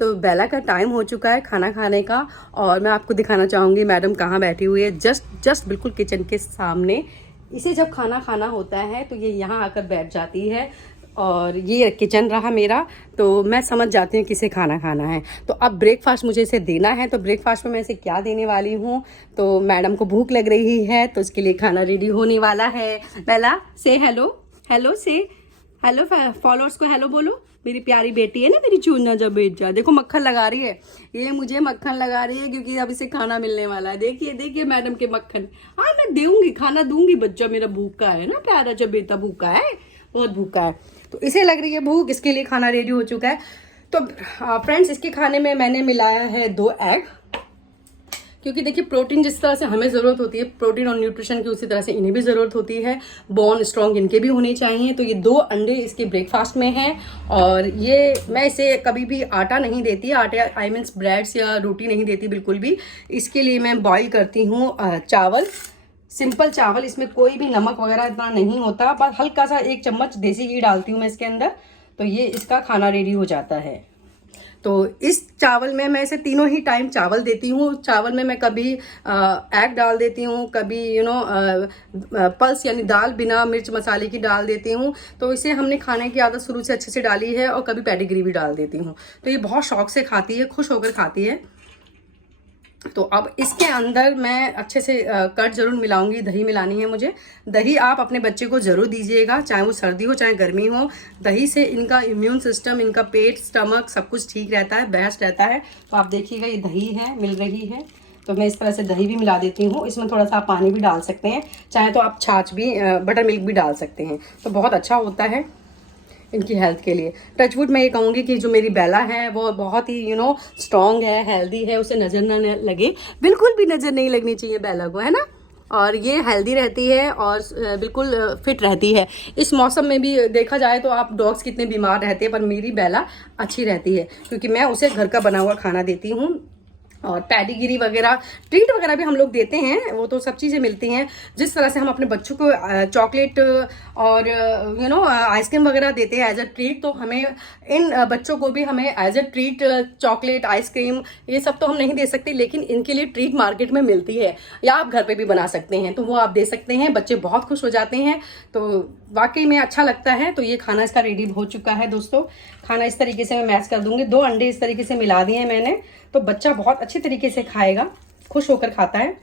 तो बेला का टाइम हो चुका है खाना खाने का, और मैं आपको दिखाना चाहूँगी मैडम कहाँ बैठी हुई है। जस्ट बिल्कुल किचन के सामने। इसे जब खाना खाना होता है तो ये यहाँ आकर बैठ जाती है, और ये किचन रहा मेरा, तो मैं समझ जाती हूँ किसे खाना खाना है। तो अब ब्रेकफास्ट मुझे इसे देना है, तो ब्रेकफास्ट में मैं इसे क्या देने वाली हूँ। तो मैडम को भूख लग रही है, तो उसके लिए खाना रेडी होने वाला है। बेला से हेलो, हेलो से हेलो, फॉलोअर्स को हेलो बोलो। मेरी प्यारी बेटी है ना, मेरी चूना जब बेटा, देखो मक्खन लगा रही है, ये मुझे मक्खन लगा रही है क्योंकि अब इसे खाना मिलने वाला है। देखिए देखिए मैडम के मक्खन। हाँ मैं दूंगी, खाना दूंगी, बच्चा मेरा भूखा है ना, प्यारा जब बेटा भूखा है, बहुत भूखा है, तो इसे लग रही है भूख, इसके लिए खाना रेडी हो चुका है। तो फ्रेंड्स, इसके खाने में मैंने मिलाया है 2 एग, क्योंकि देखिए प्रोटीन जिस तरह से हमें ज़रूरत होती है, प्रोटीन और न्यूट्रिशन की, उसी तरह से इन्हें भी ज़रूरत होती है। बोन स्ट्रॉन्ग इनके भी होने चाहिए। तो ये 2 अंडे इसके ब्रेकफास्ट में हैं, और ये मैं इसे कभी भी आटा नहीं देती, आटे आई मीन्स ब्रेड्स या रोटी नहीं देती बिल्कुल भी। इसके लिए मैं बॉईल करती हूँ चावल, सिंपल चावल, इसमें कोई भी नमक वगैरह इतना नहीं होता, बस हल्का सा 1 चम्मच देसी घी डालती हूँ मैं इसके अंदर, तो ये इसका खाना रेडी हो जाता है। तो इस चावल में मैं इसे तीनों ही टाइम चावल देती हूँ। चावल में मैं कभी एग डाल देती हूँ, कभी पल्स यानी दाल बिना मिर्च मसाले की डाल देती हूँ। तो इसे हमने खाने की आदत शुरू से अच्छे से डाली है, और कभी पेडिग्री भी डाल देती हूँ। तो ये बहुत शौक से खाती है, खुश होकर खाती है। तो अब इसके अंदर मैं अच्छे से कर्ड जरूर मिलाऊंगी, दही मिलानी है मुझे। दही आप अपने बच्चे को ज़रूर दीजिएगा, चाहे वो सर्दी हो चाहे गर्मी हो। दही से इनका इम्यून सिस्टम, इनका पेट, स्टमक सब कुछ ठीक रहता है, बेस्ट रहता है। तो आप देखिएगा ये दही है, मिल रही है, तो मैं इस तरह से दही भी मिला देती हूँ। इसमें थोड़ा सा आप पानी भी डाल सकते हैं, चाहे तो आप छाछ भी, बटर मिल्क भी डाल सकते हैं, तो बहुत अच्छा होता है इनकी हेल्थ के लिए। टचवुड मैं ये कहूँगी कि जो मेरी बेला है वो बहुत ही स्ट्रॉन्ग है, हेल्दी है, उसे नज़र ना लगे, बिल्कुल भी नज़र नहीं लगनी चाहिए बेला को, है ना। और ये हेल्दी रहती है और बिल्कुल फिट रहती है। इस मौसम में भी देखा जाए तो आप डॉग्स कितने बीमार रहते हैं, पर मेरी बेला अच्छी रहती है क्योंकि मैं उसे घर का बना हुआ खाना देती हूँ। और पैडीगिरी वगैरह, ट्रीट वगैरह भी हम लोग देते हैं, वो तो सब चीज़ें मिलती हैं। जिस तरह से हम अपने बच्चों को चॉकलेट और आइसक्रीम वगैरह देते हैं एज अ ट्रीट, तो हमें इन बच्चों को भी हमें as a treat chocolate, ice cream, ये सब तो हम नहीं दे सकते, लेकिन इनके लिए ट्रीट मार्केट में मिलती है, या आप घर पे भी बना सकते हैं, तो वो आप दे सकते हैं। बच्चे बहुत खुश हो जाते हैं, तो वाकई में अच्छा लगता है। तो ये खाना इसका रेडी हो चुका है दोस्तों। खाना इस तरीके से मैं मैश कर दूंगी, 2 अंडे इस तरीके से मिला दिए हैं मैंने, तो बच्चा बहुत अच्छे तरीके से खाएगा, खुश होकर खाता है।